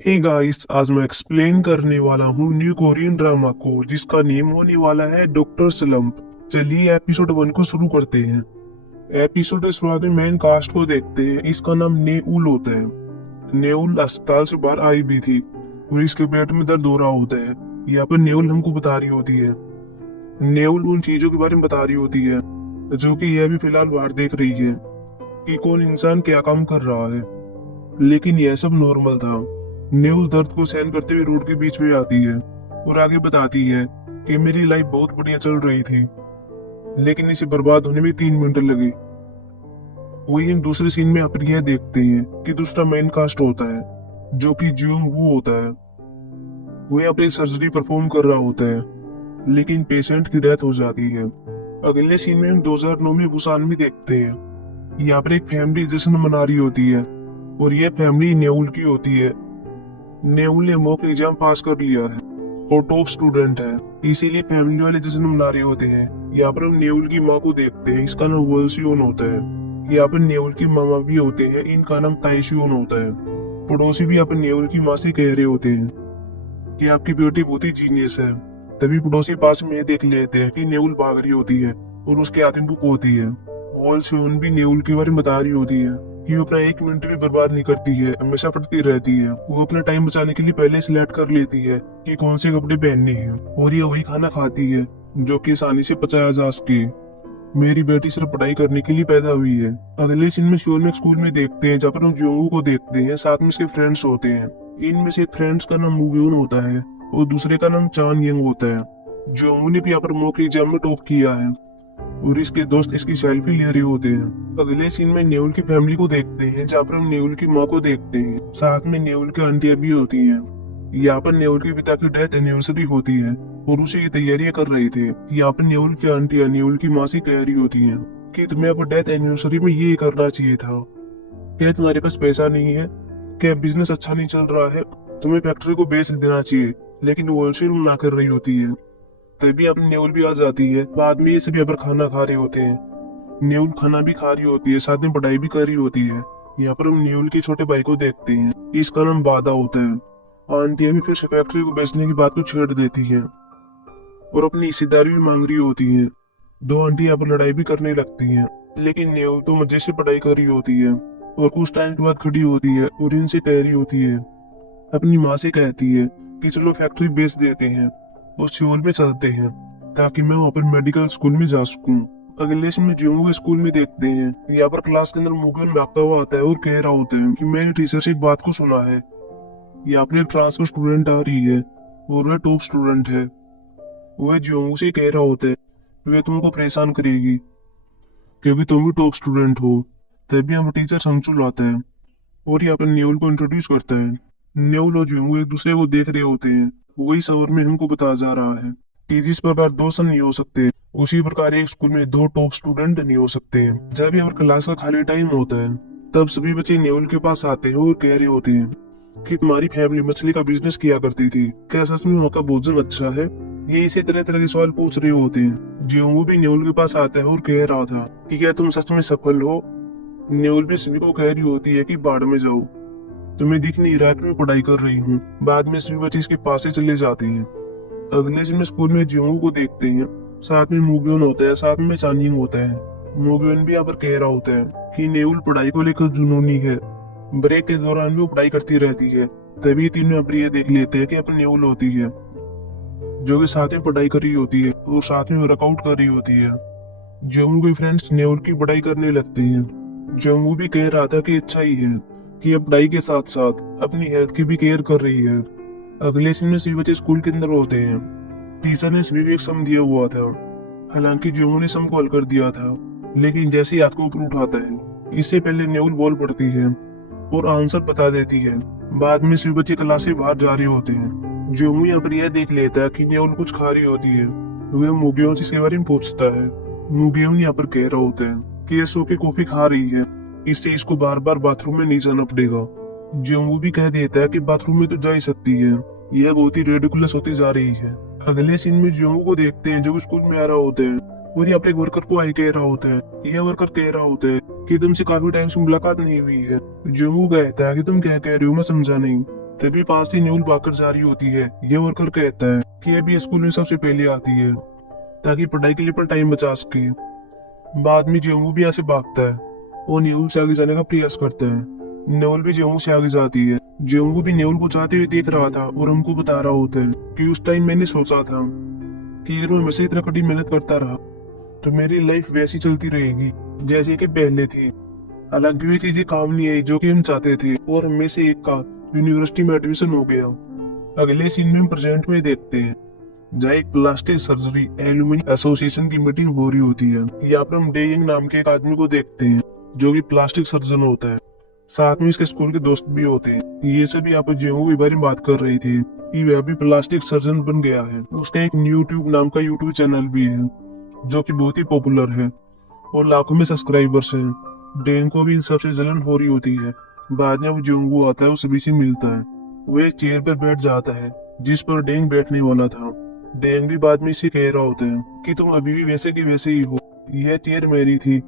Hey guys, आज मैं explain करने वाला हूँ न्यू कोरियन ड्रामा को जिसका नेम होने वाला है डॉक्टर स्लम्प। चलिए एपिसोड 1 को शुरू करते हैं। एपिसोड के शुरुआत में मेन कास्ट को देखते हैं। इसका नाम नेउल होता है। नेउल अस्पताल से बाहर आई भी थी और इसके पेट में दर्द हो रहा होता है। यहाँ पर नेउल हमको बता रही होती है। नेउल उन चीजों के बारे में बता रही होती है जो कि यह भी फिलहाल बाहर देख रही है कि कौन इंसान क्या काम कर रहा है। लेकिन यह सब नॉर्मल था। नेउल दर्द को सहन करते हुए रोड के बीच में आती है और आगे बताती है कि मेरी लाइफ बहुत बढ़िया चल रही थी, लेकिन इसे बर्बाद होने में 3 मिनट लगे। वही हम दूसरे सीन में अपन यह देखते हैं कि दूसरा मेन कास्ट होता है जो कि जियोंग वू होता है। वह अपनी सर्जरी परफॉर्म कर रहा होता है, लेकिन पेशेंट की डेथ हो जाती है। अगले सीन में हम 2009 में बुसान में देखते हैं। यहाँ पर एक फैमिली जश्न मना रही होती है और यह फैमिली नेउल की होती है। नेउल ने मॉक एग्जाम पास कर लिया है और टॉप स्टूडेंट है, इसीलिए फैमिली वाले जश्न मना रहे होते हैं। यहाँ पर हम नेउल की माँ को देखते हैं। इसका नाम वोल्सियोन होता है। यहाँ पर नेउल की मामा भी होते हैं। इनका नाम ताइशियोन होता है। पड़ोसी भी यहाँ पर नेउल की माँ से कह रहे होते हैं कि आपकी बेटी बहुत ही जीनियस है। तभी पड़ोसी पास में देख लेते हैं कि नेउल भाग रही होती है और उसके हाथ में बुक होती है। वोल्सियोन भी नेउल के बारे में बता रही होती है कि वो अपना 1 मिनट भी बर्बाद नहीं करती है, हमेशा पढ़ती रहती है। वो अपना टाइम बचाने के लिए पहले सिलेक्ट कर लेती है कि कौन से कपड़े पहनने हैं और ये वही खाना खाती है जो कि आसानी से पचाया जा सके। मेरी बेटी सिर्फ पढ़ाई करने के लिए पैदा हुई है। अगले सीन में श्योर में स्कूल में देखते हैं जहाँ पर हम जोंगू को देखते हैं। साथ में इसके फ्रेंड्स होते हैं। इनमें से एक फ्रेंड्स का नाम मूग्योन होता है और दूसरे का नाम चान यंग होता है। जोंगू ने भी यहाँ पर मॉक एग्जाम में टॉप किया है और इसके दोस्त इसकी सेल्फी ले रहे होते हैं। अगले सीन में नेउल की फैमिली को देखते हैं जहाँ पर हम नेउल की माँ को देखते हैं। साथ में नेउल की आंटियां भी होती हैं। यहाँ पर नेउल के पिता की डेथ एनिवर्सरी होती है और उसे ये तैयारियां कर रहे थे। यहाँ पर नेउल की आंटियां नेउल की माँ से कह रही होती हैं कि तुम्हें अब डेथ एनिवर्सरी में ये करना चाहिए था। क्या तुम्हारे पास पैसा नहीं है? क्या बिजनेस अच्छा नहीं चल रहा है? तुम्हें फैक्ट्री को बेच देना चाहिए। लेकिन वॉलशीर मना कर रही होती है। तभी अपनी नेउल भी आ जाती है। बाद में ये सभी यहाँ पर खाना खा रहे होते हैं। नेउल खाना भी खा रही होती है, साथ में पढ़ाई भी कर रही होती है। यहाँ पर हम नेउल के छोटे भाई को देखते हैं। इसका नाम बादा होता है। आंटियां भी फिर से फैक्ट्री को बेचने की बात को छेड़ देती हैं और अपनी हिस्सेदारी भी मांग रही होती है। दो आंटी यहाँ पर लड़ाई भी करने लगती हैं, लेकिन नेउल तो मजे से पढ़ाई कर रही होती है और कुछ टाइम के बाद खड़ी होती है और इनसे कह रही होती है, अपनी माँ से कहती है कि चलो फैक्ट्री बेच देते हैं और सियोल में चलते हैं ताकि मैं वहाँ पर मेडिकल स्कूल में जा सकूं। अगले से में जियोंगू के स्कूल में देखते हैं। यहाँ पर क्लास के अंदर मुगल भागता हुआ आता है और कह रहा होता है कि मैंने टीचर से एक बात को सुना है। यहाँ पर एक ट्रांसफर स्टूडेंट आ रही है और वह टॉप स्टूडेंट है। वह जियोंगू से कह रहा होता है वह तुमको परेशान करेगी क्योंकि तुम भी टॉप स्टूडेंट हो। तभी हम टीचर समझू लाता है और यहाँ पर न्यूल को इंट्रोड्यूस करता है। न्यूल और जियोंगू एक दूसरे को देख रहे होते हैं। वही सवर में हमको बता जा रहा है कि जिस प्रकार दो सन नहीं हो सकते, उसी प्रकार एक स्कूल में दो टॉप स्टूडेंट नहीं हो सकते। जब यहाँ पर क्लास का खाली टाइम होता है तब सभी बच्चे न्यूल के पास आते हैं और कह रहे होते हैं कि तुम्हारी फैमिली मछली का बिजनेस किया करती थी, क्या सच में वहाँ का भोजन अच्छा है? ये इसी तरह तरह के सवाल पूछ रहे होते हैं। जियोंगू भी न्यूल के पास आता है और कह रहा था कि क्या तुम सच में सफल हो? न्यूल भी सभी को कह रही होती है कि बाढ़ में जाओ, तुम्हें दिख नहीं रहा कि मैं पढ़ाई कर रही हूँ। बाद में सभी बच्चे इसके पास से चले जाते हैं। अगले दिन में स्कूल में जियोंगू को देखते हैं। साथ में मूग्योन होता है, साथ में चानिंग होता है। मूग्योन भी यहाँ पर कह रहा होता है कि नेउल पढ़ाई को लेकर जुनूनी है। ब्रेक के दौरान भी वो पढ़ाई करती रहती है। तभी तीनों अपनी ये देख लेते हैं कि अपनी नेउल होती है जो कि साथ में पढ़ाई कर रही होती है और साथ में वर्कआउट कर रही होती है। जियोंगू के फ्रेंड्स नेउल की पढ़ाई करने लगते हैं। जियोंगू भी कह रहा था कि अच्छा ही है कि अब पढ़ाई के साथ साथ अपनी हेल्थ की भी केयर कर रही है। अगले दिन में सभी बच्चे स्कूल के अंदर होते हैं। टीचर ने सभी को एक सम दिया हुआ था। हालांकि जियोंगू ने सम को हल कर दिया था, लेकिन जैसे ही हाथ को ऊपर उठाता है इससे पहले नेउल बोल पड़ती है और आंसर बता देती है। बाद में सभी बच्चे क्लास से बाहर जा रहे होते हैं। जियोंगू यहाँ पर यह देख लेता है कि नेउल कुछ खा रही होती है। वह मूग्योन से इसके बारे में पूछता है। मूग्योन यहाँ पर कह रहा होता है कि यह सो के कॉफी खा रही है, इससे इसको बार बार बाथरूम में नहीं जाना पड़ेगा। जियोंगू भी कह देता है कि बाथरूम में तो जा ही सकती है, यह बहुत ही रेडिकुलस होती जा रही है। अगले सीन में जियोंगू को देखते हैं जो स्कूल में आ रहा होता है और ये अपने वर्कर को आई कह रहा होता है। यह वर्कर कह रहा होता है कि तुमसे काफी टाइम से मुलाकात नहीं हुई है। जियोंगू कहता है कि तुम क्या कह रहे हो, मैं समझा नहीं। तभी पास ही न्यूल भागकर जा रही होती है। ये वर्कर कहता है कि ये भी स्कूल में सबसे पहले आती है ताकि पढ़ाई के लिए अपना टाइम बचा सके। बाद में जेंगू भी ऐसे भागता है और न्यूल से आगे जाने का प्रयास करता है। न्यूल भी जेंगू से आगे जाती है। जेंगू भी न्यूल को जाते हुए देख रहा था और हमको बता रहा होता है कि उस टाइम मैंने सोचा था कि अगर मैं हमेशा इतना कड़ी मेहनत करता रहा तो मेरी लाइफ वैसी चलती रहेगी जैसे कि पहले थी। हालांकि वे चीजें काम नहीं आई जो कि हम चाहते थे और हमें से एक का यूनिवर्सिटी में एडमिशन हो गया। अगले सीन में हम प्रेजेंट में देखते हैं जहाँ एक प्लास्टिक सर्जरी एल्यूमिनी एसोसिएशन की मीटिंग हो रही होती है। यहाँ पर हम डेयिंग नाम के एक आदमी को देखते हैं जो कि प्लास्टिक सर्जन होता है। साथ में इसके स्कूल के दोस्त भी होते हैं। ये सभी यहाँ पर जेंगू के बारे में बात कर रही थी कि वह भी प्लास्टिक सर्जन बन गया है। उसका एक यूट्यूब नाम का यूट्यूब चैनल भी है जो कि बहुत ही पॉपुलर है और लाखों में सब्सक्राइबर्स हैं। डेंग को भी इन सबसे जलन हो रही होती है। बाद में वो जेंगू आता है, वो सभी से मिलता है। वो एक चेयर पर बैठ जाता है जिस पर डेंग बैठने वाला था। डेंग भी बाद में इसे कह रहा होता है कि तुम अभी भी वैसे के वैसे ही हो, यह चेयर मेरी थी।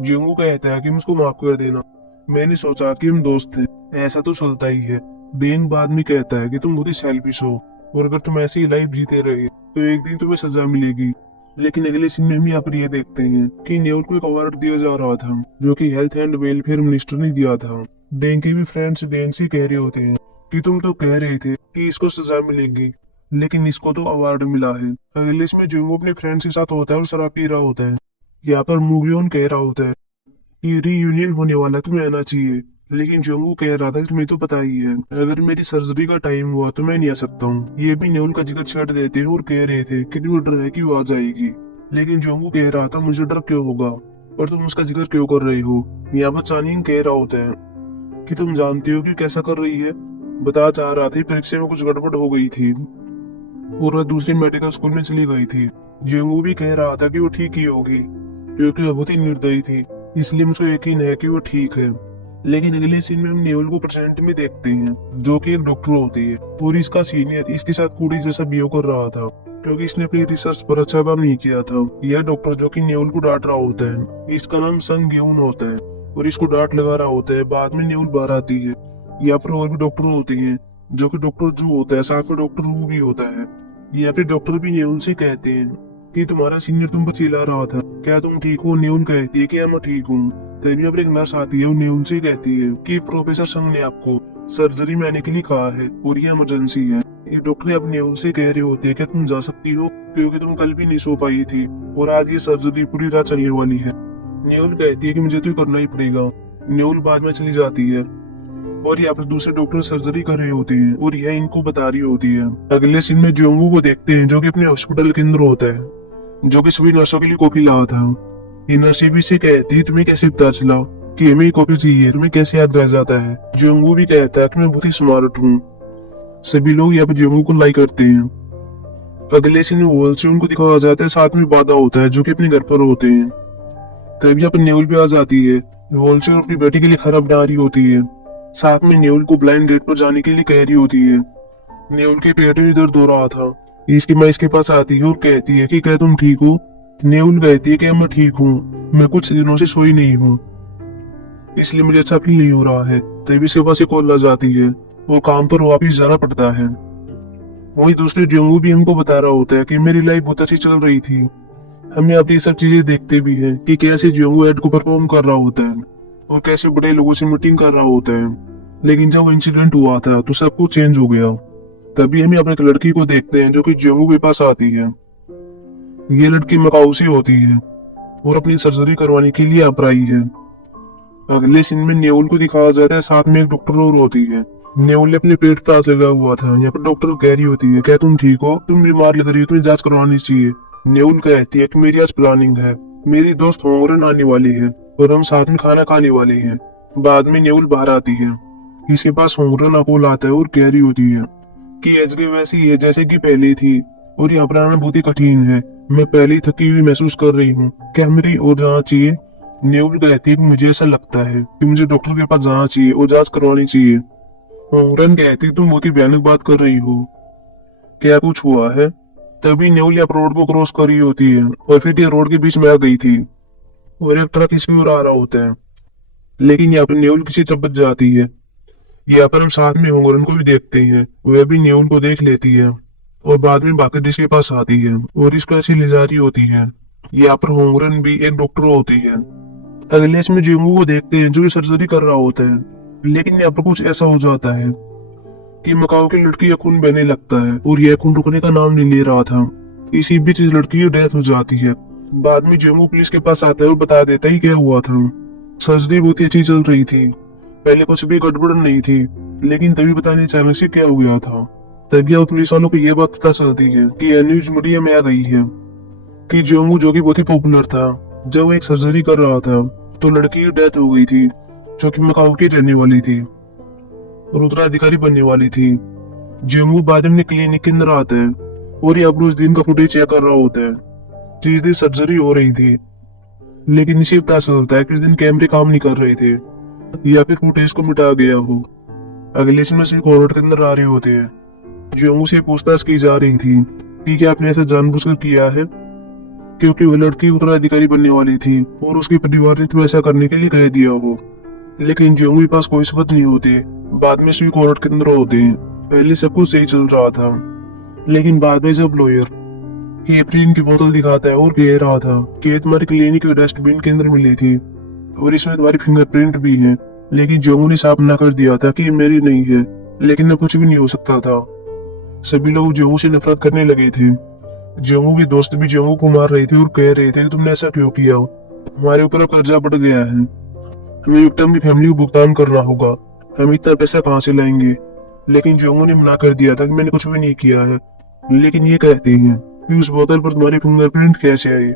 जेंगू कहता है कि मुझको माफ कर देना, मैंने सोचा कि हम दोस्त थे, ऐसा तो चलता ही है। डेंग बाद में कहता है कि तुम बहुत ही सेल्फिश हो और अगर तुम ऐसी लाइफ जीते रहे तो एक दिन तुम्हें सजा मिलेगी। लेकिन अगले सीन में हम यहाँ पर यह देखते हैं कि न्यूल को एक अवार्ड दिया जा रहा था जो कि हेल्थ एंड वेलफेयर मिनिस्टर ने दिया था। डेंग के भी फ्रेंड्स डेंग से कह रहे होते हैं कि तुम तो कह रहे थे कि इसको सजा मिलेगी लेकिन इसको तो अवार्ड मिला है। अगले इसमें जेंगू अपने फ्रेंड्स के साथ होता है और शराब पी रहा होता है। यहाँ पर मूवियोन कह रहा होता है कि रीयूनियन होने वाला, तुम्हें आना चाहिए। लेकिन जेंगू कह रहा था कि तुम्हें तो पता ही है अगर मेरी सर्जरी का टाइम हुआ तो मैं नहीं आ सकता हूँ। ये भी न्यूल का जिगर छेड़ देते हैं और कह रहे थे कि तुम्हें डर है कि वो आ जाएगी। लेकिन जेंगू कह रहा था मुझे डर क्यों होगा, पर तुम उसका जिक्र क्यों कर रहे हो। यहाँ पर चानिंग कह रहा होता है कि तुम जानते हो कि कैसा कर रही है। बता चाह रहा था परीक्षा में कुछ गड़बड़ हो गई थी और वह दूसरी मेडिकल स्कूल में चली गई थी। जेंगू भी कह रहा था कि वो ठीक ही होगी क्योंकि वह बहुत ही निर्दयी थी, इसलिए मुझे यकीन है कि वो ठीक है। लेकिन अगले सीन में हम न्यूल को प्रेजेंट में देखते हैं जो कि एक डॉक्टर होती है और इसका सीनियर इसके साथ कूड़ी जैसा बिहेव कर रहा था क्योंकि इसने अपनी रिसर्च पर अच्छा काम नहीं किया था। यह डॉक्टर जो कि न्यूल को डांट रहा होता है, इसका नाम संग ग्यून होता है और इसको डांट लगा रहा होता है। बाद में न्यूल बाहर आती है। यहाँ पर और भी डॉक्टर होते हैं जो कि डॉक्टर जू होता है, साथ में डॉक्टर वू भी होता है। यहाँ पे डॉक्टर भी न्यूल से कहते हैं कि तुम्हारा सीनियर तुम पर चिल्ला रहा था, क्या तुम ठीक हो। न्यूल कहती है कि मैं ठीक हूँ। तभी अब एक नर्स आती है और न्यूल से कहती है कि प्रोफेसर संग ने आपको सर्जरी में आने के लिए कहा है और ये इमरजेंसी है। ये डॉक्टर अब न्यूल से कह रहे होते हैं कि तुम जा सकती हो क्योंकि तुम कल भी नहीं सो पाई थी और आज ये सर्जरी पूरी रात चलने वाली है। न्यूल कहती है कि मुझे तो करना ही पड़ेगा। न्यूल बाद में चली जाती है और यहाँ पर दूसरे डॉक्टर सर्जरी कर रहे होते हैं और यह इनको बता रही होती है। अगले सीन में जेंगू को देखते हैं जो कि अपने हॉस्पिटल के अंदर होता है, जो कि सभी नर्सों के लिए कॉफी लाया था। ये नर्स भी से कहती है तुम्हें कैसे पता चला कि हमें कॉफी चाहिए, तुम्हें कैसे याद रह जाता है। जेंगू भी कहता है कि मैं बहुत ही स्मार्ट हूँ। सभी लोग यहाँ पर जेंगू को लाइक करते हैं। अगले सीन में वॉल से उनको दिखाया जाता है, साथ में बाधा होता है जो कि अपने घर पर होते हैं। तभी यहाँ पर न्यूल भी आ जाती है। वॉल से अपनी बेटी के लिए खाना बना रही होती है, साथ में न्यूल को ब्लाइंड डेट पर जाने के लिए कह रही होती है। न्यूल के पेट में दर्द हो रहा था, इसकी माँ इसके पास आती है और कहती है कि क्या तुम ठीक हो। न्यूल कहती है कि मैं ठीक हूँ, मैं कुछ दिनों से सोई नहीं हूँ इसलिए मुझे अच्छा फील नहीं हो रहा है। तभी इसके पास एक कॉल आ जाती है, वो काम पर वापिस जाना पड़ता है। वही दूसरे जेंगू भी हमको बता रहा होता है कि मेरी लाइफ बहुत अच्छी चल रही थी। हम यहाँ पे ये सब चीजें देखते भी हैं कि कैसे जेंगू एड को परफॉर्म कर रहा होता है और कैसे बड़े लोगों से मीटिंग कर रहा होता है। लेकिन जब इंसिडेंट हुआ था तो सब कुछ चेंज हो गया। तभी हम अपने एक लड़की को देखते हैं जो कि जेंगू के पास आती है। ये लड़की मकाऊ से होती है और अपनी सर्जरी करवाने के लिए आप आई है। अगले सीन में न्यूल को दिखाया जाता है, साथ में एक डॉक्टर और होती है। न्यूल ने अपने पेट पर हाथ लगा हुआ था। यहाँ पर डॉक्टर कह रही होती है क्या तुम ठीक हो, तुम बीमार लग रही हो, तुम्हें जांच करवानी चाहिए। न्यूल कहती है कि मेरी आज प्लानिंग है, मेरी दोस्त होंगरन आने वाली है और हम साथ में खाना खाने वाले हैं। बाद में न्यूल बाहर आती है, इसके पास होंगरन अकोल आता है और कह रही होती है कि एजगे वैसी है जैसे कि पहले थी और यहाँ पर आना बहुत ही कठिन है, मैं पहले ही थकी हुई महसूस कर रही हूँ, क्या मेरी और जाना चाहिए। न्यूल कहती है कि मुझे ऐसा लगता है कि मुझे डॉक्टर के पास जाना चाहिए और जांच करवानी चाहिए। होंगरन कहती है तुम बहुत ही भयानक बात कर रही हो, क्या कुछ हुआ है। तभी न्यूल यहाँ रोड को क्रॉस कर रही होती है और फिर ये रोड के बीच में आ गई थी और एक ट्रक इसकी ओर आ रहा होता है। लेकिन यहाँ पर न्यूल किसी तरफ बच जाती है। यहाँ पर हम साथ में होंगरन को भी देखते हैं, वह भी न्यूल को देख लेती है और बाद में भागकर जिसके पास आती है और इसको ऐसी ले जा रही होती है। यहाँ पर होंगरन भी एक डॉक्टर होती है। अगले इसमें जिंगू को देखते हैं जो सर्जरी कर रहा होता है, लेकिन यहाँ पर कुछ ऐसा हो जाता है कि मकाओ की लड़की का खून बहने लगता है और यह खून रुकने का नाम नहीं ले रहा था। इसी बीच इस लड़की की डेथ हो जाती है। बाद में जिंगू पुलिस के पास आता है और बता देता है क्या हुआ था। सर्जरी बहुत ही अच्छी चल रही थी, पहले कुछ भी गड़बड़ नहीं थी, लेकिन तभी पता नहीं अचानक से क्या हो गया था। तभी अब पुलिस वालों को यह बात पता चलती है कि यह न्यूज मीडिया में आ गई है कि जिंगू जो कि बहुत ही पॉपुलर था, जब वो एक सर्जरी कर रहा था तो लड़की की डेथ हो गई थी जो कि मकाऊ की रहने वाली थी और उत्तराधिकारी बनने वाली थी। जिंगू बाद में क्लिनिक के अंदर आता है और ये अब उस दिन का फुटेज चेक कर रहा होता है जिस दिन सर्जरी हो रही थी, लेकिन इसे पता चलता है कि उस दिन कैमरे काम नहीं कर रहे थे या फिर फुटेज को मिटा गया हो। अगले समय से कोर्ट के अंदर आ रहे होते हैं। जिंगू से पूछताछ की जा रही थी कि क्या आपने ऐसा जानबूझकर किया है, क्योंकि वह लड़की उत्तराधिकारी बनने वाली थी और उसके परिवार ने तो ऐसा करने के लिए कह दिया हो। लेकिन जिंगू के पास कोई सबूत नहीं होते। बाद में सभी कोर्ट के अंदर होते हैं। पहले सब कुछ सही चल रहा था, लेकिन बाद में जब लॉयर हेपरिन की बोतल दिखाता है और कह रहा था कि ये तुम्हारी क्लिनिक के डस्टबिन के अंदर मिली थी और इसमें तुम्हारी फिंगरप्रिंट भी है, लेकिन जिंगू ने साफ ना कर दिया था कि ये मेरी नहीं है। लेकिन अब कुछ भी नहीं हो सकता था। सभी लोग जिंगू से नफरत करने लगे थे। जिंगू के दोस्त भी जिंगू को मार रहे थे और कह रहे थे कि तुमने ऐसा क्यों किया, हमारे ऊपर अब कर्जा बढ़ गया है, हमें विक्टिम की फैमिली को भुगतान करना होगा, हम इतना पैसा कहाँ से लाएंगे। लेकिन जिंगू ने मना कर दिया था कि मैंने कुछ भी नहीं किया है। लेकिन ये कहते हैं कि उस बोतल पर तुम्हारी फिंगरप्रिंट कैसे आई,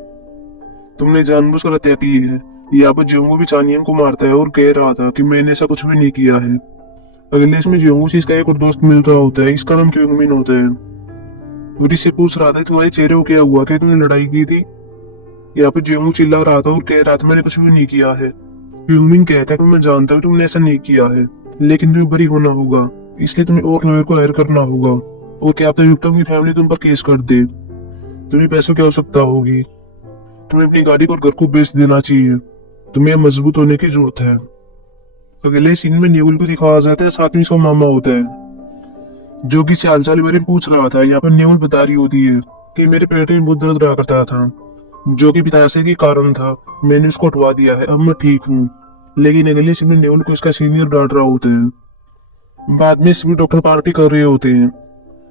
तुमने जानबूझकर हत्या की है। यहाँ पर जिंगू भी चानियन को मारता है और कह रहा था कि मैंने ऐसा कुछ भी नहीं किया है। अगले इसमें जिंगू से इसका एक और दोस्त मिल रहा होता है, इसका नाम क्योंगमिन होता है और इससे पूछ रहा था तुम्हारे चेहरे को क्या हुआ, क्या तुमने लड़ाई की थी। यहाँ पर जिंगू चिल्ला रहा था और कह रहा था मैंने कुछ भी नहीं किया है। क्योंगमिन कहता है कि मैं जानता हूँ तुमने ऐसा नहीं किया है, लेकिन तुम्हें बरी होना होगा, इसलिए तुम्हें और लॉयर को हायर करना होगा और क्या पता विक्टिम की फैमिली तुम पर केस कर दे। तुम्हें पैसों की आवश्यकता होगी, तुम्हें अपनी गाड़ी और घर को बेच देना चाहिए, तुम्हें मजबूत होने की जरूरत है। अगले सीन में न्यूल को दिखाया जाता है, साथ में इसका मामा होता है जो कि हालचाल बारे में पूछ रहा था। यहाँ पर न्यूल बता रही होती है कि मेरे पेट में बहुत दर्द रहा करता था जो कि पिताशय के कारण था, मैंने उसको हटवा दिया है, अब मैं ठीक हूँ। लेकिन अगले सीन में न्यूल को इसका सीनियर डांट रहा होता है। बाद में सभी डॉक्टर पार्टी कर रहे होते हैं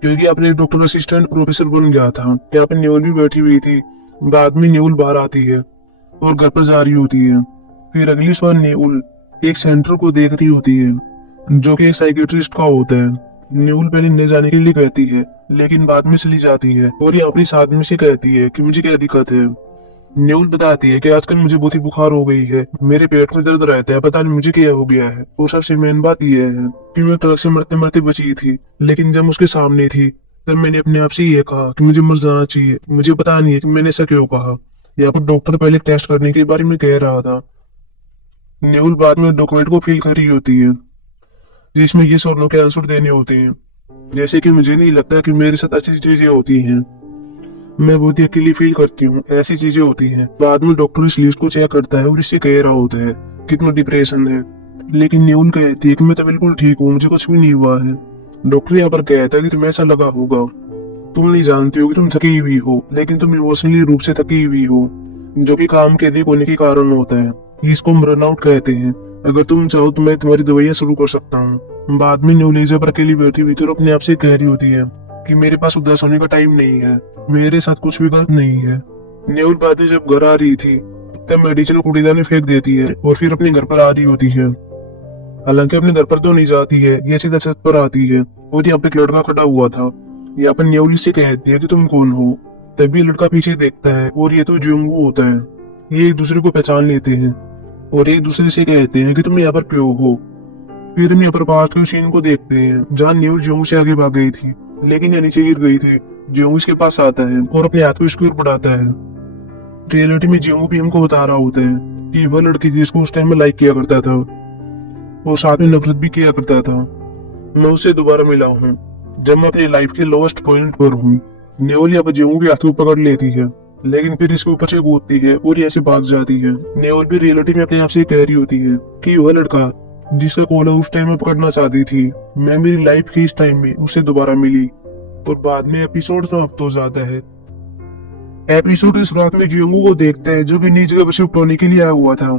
क्योंकि अपने डॉक्टर असिस्टेंट प्रोफेसर बन गया था। यहाँ पर न्यूल भी बैठी हुई थी। बाद में न्यूल बाहर आती है और घर पर जा रही होती है। फिर अगली सुबह न्यूल एक सेंटर को देख रही होती है जो कि एक साइकेट्रिस्ट का होता है। न्यूल पहले न जाने के लिए कहती है, लेकिन बाद में चली जाती है और ये अपनी आदमी से कहती है कि मुझे क्या दिक्कत है। न्यूल बताती है कि आजकल मुझे बहुत ही बुखार हो गई है, मेरे पेट में दर्द रहता है, पता नहीं मुझे क्या हो गया है। और सबसे मेन बात यह है कि मैं ट्रक से मरते मरते बची थी, लेकिन जब उसके सामने थी तब मैंने अपने आप से ये कहा कि मुझे मर जाना चाहिए। मुझे पता नहीं है कि मैंने ऐसा क्यों कहा। यहाँ पर डॉक्टर पहले टेस्ट करने के बारे में कह रहा था। न्यूल बाद में डॉक्यूमेंट को फिल कर रही होती है जिसमें ये सवालों के आंसर देने होते हैं, जैसे कि मुझे नहीं लगता कि मेरे साथ अच्छी चीजें होती हैं, मैं बहुत ही अकेली फील करती हूँ, ऐसी चीजें होती हैं। बाद में डॉक्टर इस लिस्ट को चेक करता है और इससे कह रहा होता है कितना डिप्रेशन है, लेकिन न्यूल कहती है कि मैं तो बिल्कुल ठीक हूँ, मुझे कुछ भी नहीं हुआ है। डॉक्टर यहाँ पर कहता है कि तुम्हें ऐसा लगा होगा, तुम नहीं जानती हो कि तुम थकी हुई हो, लेकिन तुम इमोशनली रूप से थकी हुई हो, जो कि काम के अधिक होने के कारण होता है। इसको बर्नआउट कहते हैं। अगर तुम चाहो तो मैं तुम्हारी दवाइयाँ शुरू कर सकता हूँ। बाद में न्यूल पर अकेली बैठी हुई थी और अपने आप से कह रही होती है कि मेरे पास उदास होने का टाइम नहीं है, मेरे साथ कुछ भी गलत नहीं है। न्यूल बाद में जब घर आ रही थी तब मेडिसिन कूड़ेदान में फेंक देती है और फिर अपने घर पर आ रही होती है। हालांकि अपने घर पर तो नहीं जाती है, ये सीधा छत पर आती है और यहाँ पे एक लड़का खड़ा हुआ था। यहाँ पर न्यूल से कहती है कि तुम कौन हो। तभी लड़का पीछे देखता है और ये तो जिंगू होता है। ये एक दूसरे को पहचान लेते हैं और एक दूसरे से कहते हैं कि तुम यहाँ पर क्यों हो। फिर हम यहाँ पर पास्ट के सीन को देखते हैं जहाँ न्यूल जिंगू से आगे भाग गई थी, लेकिन ये नीचे गिर गई थी। जिंगू इसके पास आता है और अपने हाथ को इसकी ओर बढ़ाता है। रियलिटी में जिंगू भी हमको बता रहा होता है कि वह लड़की जिसको उस टाइम में लाइक किया करता था और साथ में नफरत भी किया करता था, मैं उससे दोबारा मिला हूँ जब मैं अपनी लाइफ के लोएस्ट पॉइंट पर हूँ। न्यूल यहाँ पर जिंगू के हाथ को पकड़ लेती है, लेकिन फिर इसके ऊपर से कूदती है और यहाँ से भाग जाती है। न्यूल भी रियलिटी में अपने आप से कह रही होती है कि वह लड़का जिसका कॉल उस टाइम में पकड़ना चाहती थी। मैं मेरी लाइफ के इस टाइम में उससे दोबारा मिली और बाद में एपिसोड समाप्त हो जाता है। एपिसोड की शुरुआत में जियोंगू को देखते हैं जो कि नई जगह पर शिफ्ट होने के लिए आया हुआ था।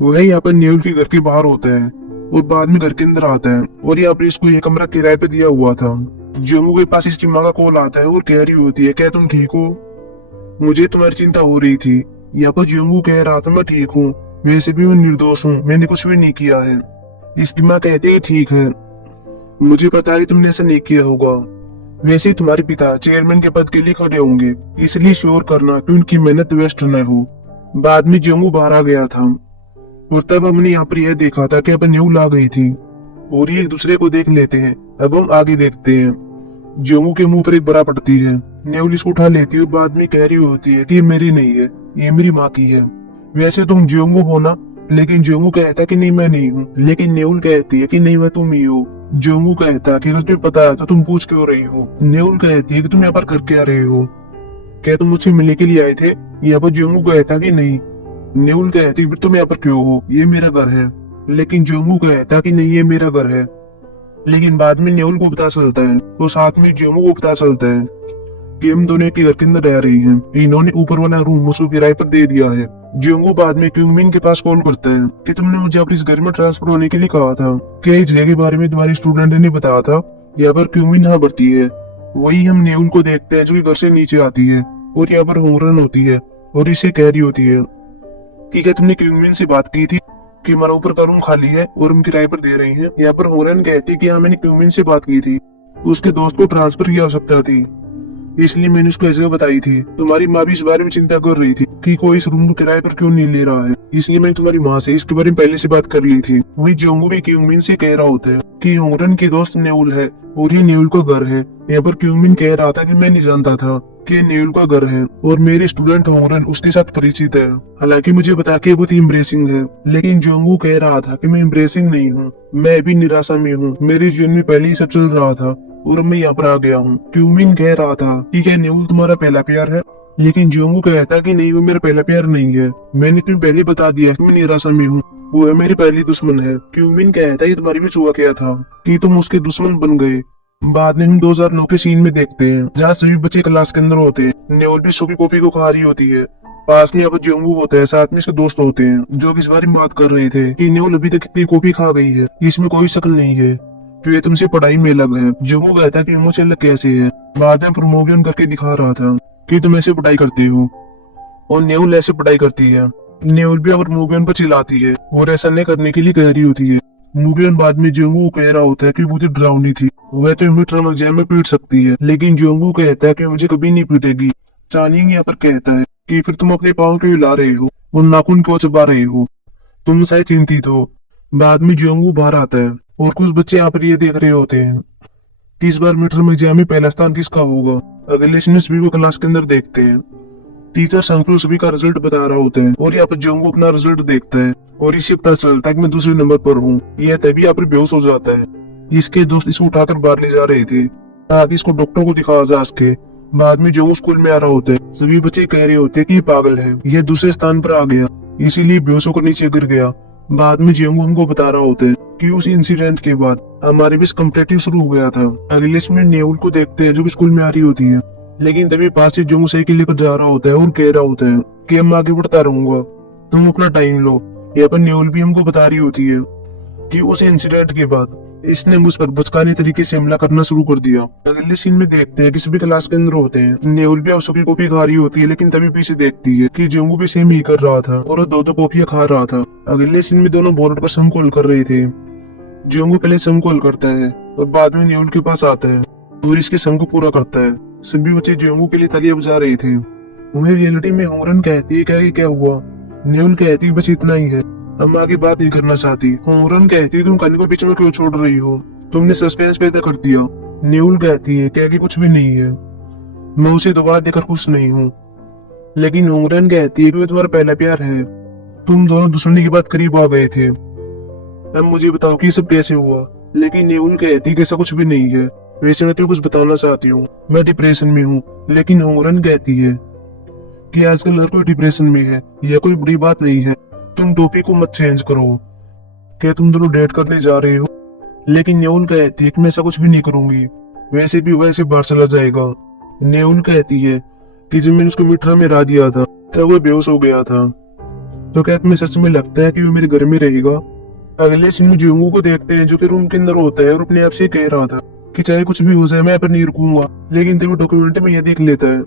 वह यहाँ पर न्यूल के घर के बाहर होता है और बाद में घर के अंदर आता है और यहाँ पर इसको यह कमरा किराए पे दिया हुआ था। जियोंगू के पास इसकी माँ का कॉल आता है और कह रही होती है, क्या तुम ठीक हो? मुझे तुम्हारी चिंता हो रही थी। यहाँ पर जियोंगू कह रहा था, मैं ठीक हूँ, वैसे भी मैं निर्दोष हूँ, मैंने कुछ भी नहीं किया है। इसकी माँ कहती है, ठीक है, मुझे पता है कि तुमने ऐसा नहीं किया होगा। वैसे ही तुम्हारे पिता चेयरमैन के पद के लिए खड़े होंगे, इसलिए श्योर करना कि उनकी मेहनत वेस्ट न हो। बाद में जियोंगू बाहर आ गया था और तब हमने यहाँ पर यह देखा था कि अब न्यूल आ गई थी और ये एक दूसरे को देख लेते हैं। अब हम आगे देखते हैं। जियोंगू के मुंह पर एक बड़ा पड़ती है। न्यूल इसको उठा लेती है और बाद में कह रही होती है कि ये मेरी नहीं है, ये मेरी माँ की है। वैसे तुम जियोंगू हो ना? लेकिन जियोंगू कहता है कि नहीं मैं नहीं हूँ। लेकिन न्यूल कहती है कि नहीं मैं तुम ही हो। जियोंगू कहता है कि अगर तुम्हें पता है तो तुम पूछ क्यों रही हो? न्यूल कहती है कि तुम यहाँ पर करके आ रहे हो, क्या तुम मुझसे मिलने के लिए आए थे? यहाँ पर जियोंगू कहता है कि नहीं। न्यूल कहती है फिर तुम यहाँ पर क्यों हो, ये मेरा घर है। लेकिन जियोंगू कहता कि नहीं ये मेरा घर है। लेकिन बाद में न्यूल को पता चलता है और साथ में जियोंगू को पता चलता है कि हम दोनों के घर के अंदर रह रही हैं। इन्होंने ऊपर वाला रूम उसको किराए पर दे दिया है। जियोंगू बाद में क्यूमिन के पास कॉल करता है कि तुमने मुझे अपने इस घर में ट्रांसफर होने के लिए कहा था, क्या इस जगह के बारे में तुम्हारी स्टूडेंट ने बताया था? यहाँ पर क्यूमिन हाँ बढ़ती है। वही हम न्यूल को देखते हैं जो कि घर से नीचे आती है और यहाँ पर होंगरन होती है और इसे कह रही होती है कि क्या तुमने क्यूमिन से बात की थी कि हमारा ऊपर का रूम खाली है और हम किराए पर दे रहे हैं? यहाँ पर होंगरन कहती है कि हाँ मैंने क्यूमिन से बात की थी, उसके दोस्त को ट्रांसफर की आवश्यकता थी, इसलिए मैंने उसको ऐसे बताई थी। तुम्हारी माँ भी इस बारे में चिंता कर रही थी कि कोई इस रूम को किराए पर क्यों नहीं ले रहा है, इसलिए मैंने तुम्हारी माँ से इसके बारे में पहले से बात कर ली थी। वही जियोंगू भी क्यूमिन से कह रहा होता है कि होंगरन के दोस्त न्यूल है और ये न्यूल का घर है। यहाँ पर क्यूमिन कह रहा था कि मैं नहीं जानता था कि न्यूल का घर है और मेरे स्टूडेंट होंगरन उसके साथ परिचित है। हालांकि मुझे बता के बहुत इम्प्रेसिंग है। लेकिन जियोंगू कह रहा था कि मैं इम्प्रेसिंग नहीं हूँ, मैं अभी निराशा में हूँ, मेरे जीवन में पहले ही सब चल रहा था और मैं यहाँ पर आ गया हूँ। क्यूमिन कह रहा था कि क्या न्यूल तुम्हारा पहला प्यार है? लेकिन जियोंगू कहता कि नहीं वो मेरा पहला प्यार नहीं है, मैंने तुम्हें पहले बता दिया कि मैं निराशा में हूँ, वो है मेरी पहली दुश्मन है। क्यूमिन कहता है कि तुम्हारी भी हुआ क्या था कि तुम उसके दुश्मन बन गए। बाद में हम 2009 के सीन में देखते हैं जहाँ सभी बच्चे क्लास के अंदर होते हैं। न्यूल भी सुबह कॉफी को खा रही होती है। पास में अब जियोंगू होता है, साथ में इसके दोस्त होते हैं जो कि इस बारे में बात कर रहे थे कि न्यूल अभी तक कितनी कॉफी खा गई है, इसमें कोई शक्ल नहीं है तो ये तुमसे पढ़ाई में लग है। जियोंगू कहता है कि मुझे लग कैसे है। बाद में प्रमोशन करके दिखा रहा था कि तुम ऐसे पढ़ाई करती हो और न्यूल ऐसे पढ़ाई करती है। न्यूल भी अब प्रमोशन पर चिल्लाती है और ऐसा नहीं करने के लिए कह रही होती है। मुगियन बाद में जियोंगू कह रहा होता है कि मुझे डरावनी थी, वह तो मिड टर्म एग्जाम में पीट सकती है, लेकिन जियोंगू कहता है कि मुझे कभी नहीं पीटेगी। चानिंग यहाँ पर कहता है कि फिर तुम अपने पाँव क्यों हिला रहे हो और नाखून क्यों चबा रहे हो, तुम शायद चिंतित हो। बाद में जियोंगू बाहर आता है और कुछ बच्चे यहाँ पर ये देख रहे होते हैं कि इस बार मिड टर्म एग्जाम में पहला स्थान किसका होगा। अगले सीन सभी को क्लास के अंदर देखते हैं। टीचर संकुल सभी का रिजल्ट बता रहा होता है और यहाँ पर जियोंगू अपना रिजल्ट देखता है और इसे पता चलता है कि मैं दूसरे नंबर पर हूँ। यह तभी यहाँ पर बेहोश हो जाता है। इसके दोस्त इसको उठाकर बाहर ले जा रहे थे ताकि इसको डॉक्टर को दिखाया जा सके। बाद में जियोंगू स्कूल में आ रहा होता है। सभी बच्चे कह रहे होते हैं कि ये पागल है, यह दूसरे स्थान पर आ गया, इसीलिए बेहोश होकर नीचे गिर गया। बाद में जियोंगू हमको बता रहा होता है कि उस इंसिडेंट के बाद हमारे बीच कॉम्पिटिटिव शुरू हो गया था। अगले में न्यूल को देखते हैं जो भी स्कूल में आ रही होती है, लेकिन तभी पास से जियोंगू साइकिल लेकर जा रहा होता है और कह रहा होता है कि हम आगे बढ़ता रहूंगा, तुम अपना टाइम लो। यहाँ पर न्यूल भी हमको बता रही होती है कि उस इंसिडेंट के बाद इसने मुझ पर बचकाने तरीके से हमला करना शुरू कर दिया। अगले सीन में देखते हैं कि सभी क्लास के अंदर होते हैं। न्यूल भी उसकी कॉफी खा रही होती है, लेकिन तभी पीछे देखती है कि जियोंगू भी सेम ही कर रहा था और वो दो कॉफियां खा रहा था। अगले सीन में दोनों बोर्ड पर सम कॉल कर रहे थे। जियोंगू पहले सम कॉल करता है और बाद में न्यूल के पास आता है और इसके सम को पूरा करता है। सभी बच्चे जियोंगू के लिए तालियां बजा रहे थे। उन्हें रियलिटी में होंगरन कहती है क्या हुआ? न्यूल कहती है बस इतना ही है, हम आगे बात नहीं करना चाहती। होंगरन कहती है तुम कहानी को बीच में क्यों छोड़ रही हो, तुमने सस्पेंस पैदा कर दिया। न्यूल कहती है क्या कुछ भी नहीं है, मैं उसे दोबारा देखकर खुश नहीं हूँ। लेकिन होंगरन कहती है कि तुम्हारा पहला प्यार है, तुम दोनों दुश्मनी के बाद करीब आ गए थे, अब मुझे बताओ कि सब कैसे हुआ। लेकिन न्यूल कहती है कि ऐसा कुछ भी नहीं है, वैसे मैं तुम्हें कुछ बताना चाहती हूँ, मैं डिप्रेशन में हूँ। लेकिन होंगरन कहती है कि आजकल हर कोई डिप्रेशन में है, यह कोई बुरी बात नहीं है, तुम टॉपिक को मत चेंज करो। क्या तुम दोनों डेट करने जा रहे हो? लेकिन न्योल कहती है कि मैं ऐसा कुछ भी नहीं करूंगी, वैसे भी वैसे बाहर चला जाएगा। न्योल कहती है कि जब मैंने उसको मीटर में हरा दिया था तब वो बेहोश हो गया था। तो क्या तुम्हें सच में लगता है कि वो मेरे घर में रहेगा? अगले सीन में जियोंगू को देखते हैं जो कि रूम के अंदर होता है और अपने आप से कह रहा था कि चाहे कुछ भी हो जाए मैं यहाँ पर नहीं रुकूंगा। लेकिन तब वो डॉक्यूमेंट में यह देख लेता है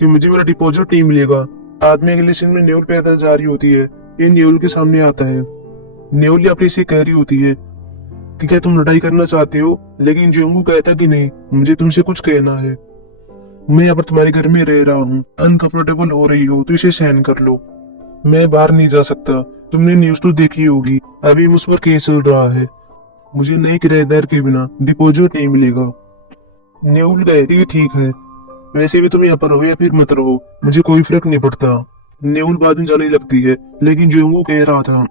कि मुझे मेरा डिपॉजिट नहीं मिलेगा। आदमी अगले सीन में न्योल पैदल जा रही होती है। ये न्योल के सामने आता है। न्योल अपने से कह रही होती है कि क्या तुम लड़ाई करना चाहते हो? लेकिन जियोंगू कहता कि नहीं, मुझे तुमसे कुछ कहना है। मैं यहाँ पर तुम्हारे घर में रह रहा हूँ, अनकंफर्टेबल हो रही हो तो इसे सहन कर लो। मैं बाहर नहीं जा सकता। तुमने न्यूज तो देखी होगी, अभी मुझ पर केस चल रहा है। मुझे नए किराएदार के बिना डिपॉजिट नहीं मिलेगा। न्योल कहती कि ठीक है, वैसे भी तुम यहाँ पर रहो या फिर मत रहो, मुझे कोई फर्क नहीं पड़ता। न्योल बाद में जाने लगती है, लेकिन जियोंगू कह रहा था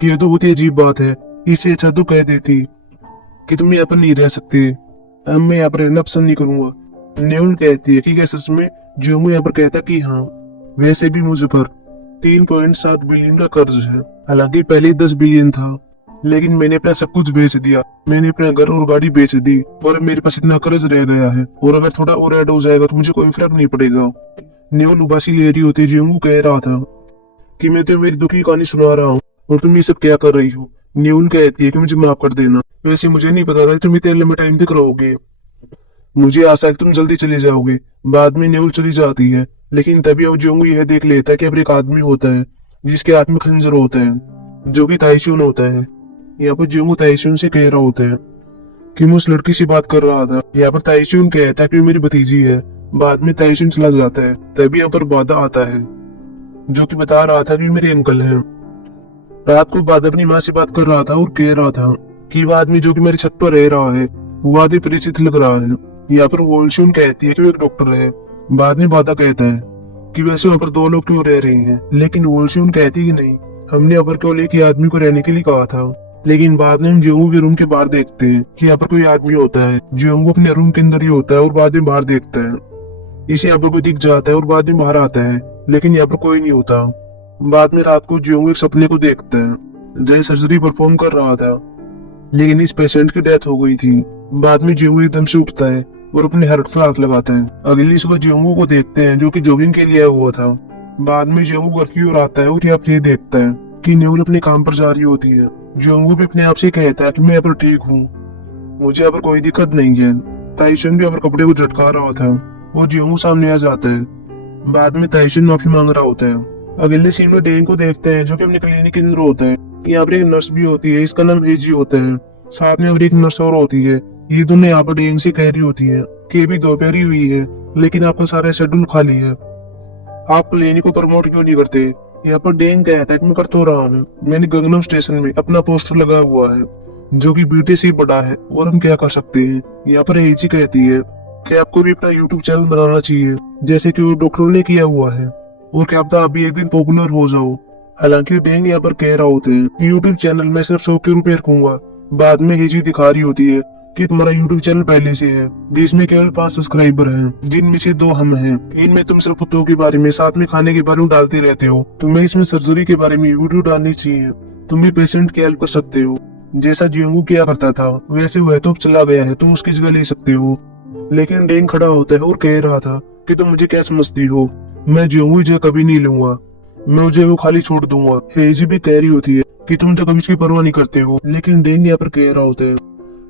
कि यह तो बहुत ही अजीब बात है, इससे अच्छा तो कह देती कि तुम यहाँ पर नहीं रह सकते। अब मैं यहाँ पर रहना पसंद नहीं करूंगा। न्योल कहती है कि क्या सच में? जियोंगू यहाँ पर कहता कि हाँ, वैसे भी मुझ पर 3.7 बिलियन का कर्ज है। हालांकि पहले 10 बिलियन था, लेकिन मैंने अपना सब कुछ बेच दिया। मैंने अपना घर और गाड़ी बेच दी और अब मेरे पास इतना कर्ज रह गया है, और अगर थोड़ा और ऐड हो जाएगा तो मुझे कोई फर्क नहीं पड़ेगा। न्योल उबासी ले रही होती। जियोंगू कह रहा था कि मैं तो मेरी दुख की कहानी सुना रहा हूँ और तुम ये सब क्या कर रही हो। न्योल कहती है कि मुझे माफ कर देना, वैसे मुझे नहीं पता था कि तुम इतने लंबे टाइम तक रहोगे। मुझे आशा है कि तुम जल्दी चले जाओगे। बाद में न्योल चली जाती है, लेकिन तभी अब जियोंगू यह देख लेता है कि अब एक आदमी होता है जिसके हाथ में खंजर होता है, जो कि ताइशुन होता है। यहाँ पर जियोंगू ताइशुन से कह रहा होता है कि मैं उस लड़की से बात कर रहा था। यहाँ पर ताइशुन कहता है कि मेरी भतीजी है। बाद में ताइशुन चला जाता है। तभी यहाँ पर बादा आता है जो कि बता रहा था कि मेरे अंकल हैं। रात को बादा अपनी माँ से बात कर रहा था और कह रहा था कि वह आदमी जो कि मेरी छत पर रह रहा है वो आदमी परिचित लग रहा है। यहाँ पर वोल्शुन कहती है कि वो एक डॉक्टर है। बाद में बादा कहता है कि वैसे वहाँ पर 2 लोग क्यों रह रहे हैं, लेकिन वोल्शुन कहती है कि नहीं, हमने यहाँ पर केवल एक ही आदमी को रहने के लिए कहा था। लेकिन बाद में हम जियोंगू के रूम के बाहर देखते हैं कि यहाँ पर कोई आदमी होता है। जियोंगू अपने रूम के अंदर ही होता है और बाद में बाहर देखता है। इसे यहाँ पर कोई दिख जाता है और बाद में बाहर आता है, लेकिन यहाँ पर कोई नहीं होता। बाद में रात को जियोंगू एक सपने को देखता है जय सर्जरी परफॉर्म कर रहा था, लेकिन इस पेशेंट की डेथ हो गई थी। बाद में जियोंगू एकदम से उठता है और अपने हार्ट पर हाथ लगाता है। अगली सुबह जियोंगू को देखते हैं जो कि जॉगिंग के लिए आया हुआ था। बाद में जियोंगू घर की ओर आता है और यहाँ पर ये देखता है कि न्योल अपने काम पर जा रही होती है। जियोंगू भी अपने आप से कहता है कि मैं यहाँ पर ठीक हूँ, मुझे यहाँ पर कोई दिक्कत नहीं है। ताइशुन भी यहाँ पर कपड़े को झटका रहा था और जियोंगू सामने आ जाता है। बाद में ताइशुन माफी मांग रहा होता है। अगले सीन में डेन को देखते हैं जो कि अपने क्लिनिक के अंदर होता है। यहाँ पर एक नर्स भी होती है, इसका नाम हेजी होता है। साथ में और एक नर्स और होती है। ये दोनों यहाँ पर डेन से कह रही होती है कि अभी दोपहर ही हुई है, लेकिन आपका सारा शेड्यूल खाली है, आप क्लिनिक को प्रमोट क्यों नहीं करते? यहाँ पर डेन कहता है कि मैं कर तो रहा हूँ, मैंने गगनम स्टेशन में अपना पोस्टर लगा हुआ है जो कि ब्यूटी से बड़ा है, और हम क्या कर सकते हैं। यहाँ पर हेजी कहती है कि आपको भी अपना यूट्यूब चैनल बनाना चाहिए जैसे कि वो डॉक्टरों ने किया हुआ है, और क्या पता आप भी एक दिन पॉपुलर हो जाओ। हालांकि डेंग यहाँ पर कह रहा होते हैं यूट्यूब चैनल मैं सिर्फ 100 के रुपए रखूंगा। बाद में हेजी दिखा रही होती है कि तुम्हारा यूट्यूब चैनल पहले से है जिसमें केवल 5 सब्सक्राइबर हैं, जिनमें से 2 हम हैं। इनमें तुम सिर्फ कुत्तों के बारे में, साथ में खाने के बारे में डालते रहते हो। तुम्हें इसमें सर्जरी के बारे में वीडियो डालनी चाहिए, तुम भी पेशेंट की हेल्प कर सकते हो। जैसा जियोंगू किया करता था वैसे वह तो चला गया है, तुम उसकी जगह ले सकते हो। लेकिन डेंग खड़ा होता है और कह रहा था कि तुम मुझे क्या समझती हो, मैं जियोंगू जगह कभी नहीं लूंगा, मैं मुझे वो खाली छोड़ दूंगा। हेजी भी कह रही होती है कि तुम तो कभी इसकी परवाह नहीं करते हो, लेकिन डेंग यहाँ पर कह रहा होता है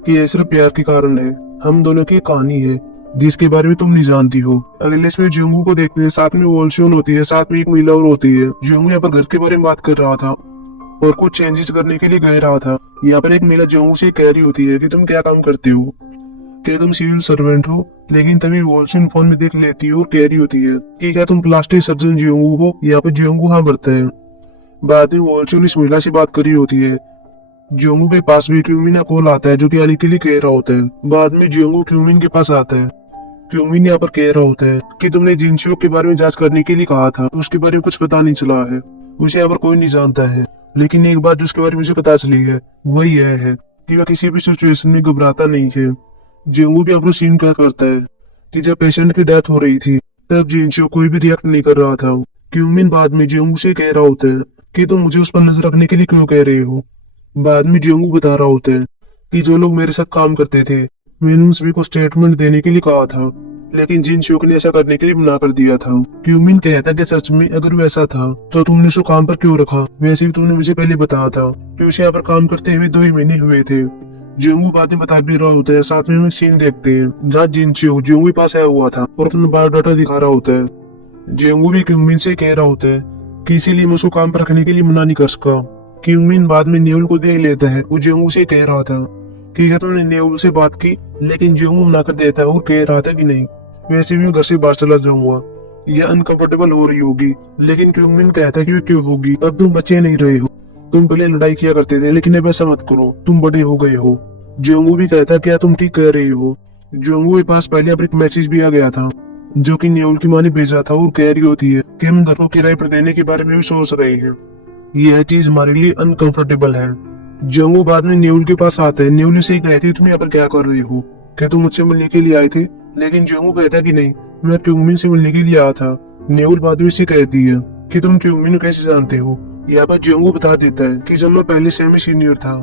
कि ये सिर्फ प्यार के कारण है, हम दोनों की कहानी है जिसके बारे में तुम नहीं जानती हो। अगले इसमें जियोंगू को देखते हैं, साथ में वोल्शियन होती है, साथ में एक महिला और होती है। जियोंगू यहाँ पर घर के बारे में बात कर रहा था और कुछ चेंजेस करने के लिए कह रहा था। यहाँ पर एक महिला जियोंगू से कह रही होती है कि तुम क्या काम करते हो, क्या तुम सिविल सर्वेंट हो? लेकिन तभी वोल्शियन फोन में देख लेती है और कह रही होती है कि क्या तुम प्लास्टिक सर्जन जियोंगू हो? यहाँ पर जियोंगू हाँ भरता है। बाद में वोल्शियन इस महिला से बात कर रही होती है। जियोंगू के पास भी क्यूमिन का कॉल आता है जो कि आने के लिए कह रहा होता है। बाद में जियोंगू क्यूमिन के पास आता है। क्यूमिन यहाँ पर कह रहा होता है कि तुमने जिनशियो के बारे में जांच करने के लिए कहा था, उसके बारे में कुछ पता नहीं चला है, उसे यहाँ पर कोई नहीं जानता है। लेकिन एक बात जिसके बारे में मुझे पता चली है वह यह है कि वह किसी भी सिचुएशन में घबराता नहीं है। जियोंगू भी अपना सीन क्या करता है कि जब पेशेंट की डेथ हो रही थी तब जिनशियो कोई भी रिएक्ट नहीं कर रहा था। क्यूमिन बाद में जियोंगू से कह रहा होता है कि तुम मुझे उस पर नजर रखने के लिए क्यों कह रहे हो, बाद में जियोंगू बता रहा होता है कि जो लोग मेरे साथ काम करते थे, मैंने उन सभी को स्टेटमेंट देने के लिए कहा था, लेकिन जिन श्योक ने ऐसा करने के लिए मना कर दिया था। क्यूमिन कहता कि सच में अगर वैसा था तो तुमने उसको काम पर क्यों रखा? वैसे भी तुमने मुझे पहले बताया था कि उसे यहाँ पर काम करते हुए 2 ही महीने हुए थे। जियोंगू बातें बता भी रहा होता है। साथ में हम एक सीन देखते हैं जहाँ जिन श्योक जियोंगू के पास आया हुआ था और अपना बायोडाटा दिखा रहा होता है। जियोंगू भी क्यूमिन से कह रहा होता है कि इसीलिए मैं उसको काम पर रखने के लिए मना नहीं कर सका। क्यूमिन बाद में न्यूल को देख लेता है। वो जियोंगू से कह रहा था कि क्या तुमने न्यूल से बात की, लेकिन जियोंगू मना कर देता है और कह रहा था कि नहीं, वैसे भी मैं घर से बाहर चला जाऊंगा। यह अनकंफर्टेबल हो रही होगी, लेकिन क्यूमिन कहता है कि क्यों होगी, अब तुम बच्चे नहीं रहे हो, तुम पहले लड़ाई किया करते थे, लेकिन अब ऐसा मत करो, तुम बड़े हो गए हो। जियोंगू भी कहता है क्या तुम ठीक कह रही हो। जियोंगू के पास पहले अब एक मैसेज भी आ गया था जो कि न्यूल की माँ ने भेजा था और कह रही होती है कि हम घर को किराए पर देने के बारे में भी सोच रहे हैं। यह चीज हमारे लिए अनकंफर्टेबल है। जियोंगू बाद में न्यूल के पास आता है। न्यूल से कहती है तुम यहाँ पर क्या कर रहे हो, क्या तुम मुझसे मिलने के लिए आए थे? लेकिन जियोंगू कहता है कि नहीं, मैं क्यूमिन से मिलने के लिए आया था। न्यूल बाद में से कहती है कि तुम क्यूमिन को कैसे जानते हो? यहाँ पर जियोंगू बता देता है कि जब मैं पहले सेमी सीनियर था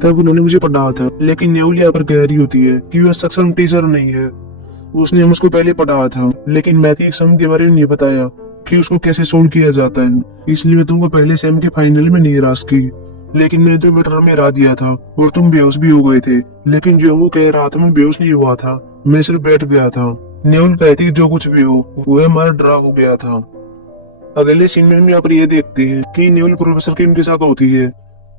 तब उन्होंने मुझे पढ़ाया था। लेकिन न्यूल यहाँ पर कह रही होती है कि वह सक्षम टीचर नहीं है, उसने मुझको पहले पढ़ाया था, लेकिन मैथिक सम के बारे में नहीं बताया कि उसको कैसे सोल्व किया जाता है, इसलिए मैं तुमको पहले सेम के फाइनल में नहीं निराश की। लेकिन मैंने तुम्हें मीटर में हरा दिया था और तुम बेहोश भी हो गए थे। लेकिन जियोंगू कह रहा था मैं बेहोश नहीं हुआ था, मैं सिर्फ बैठ गया था। न्यूल कहती कि जो कुछ भी हो वह हमारा ड्रा हो गया था। अगले सीन में हम यहाँ पर ये देखते हैं कि न्यूल प्रोफेसर किम के साथ होती है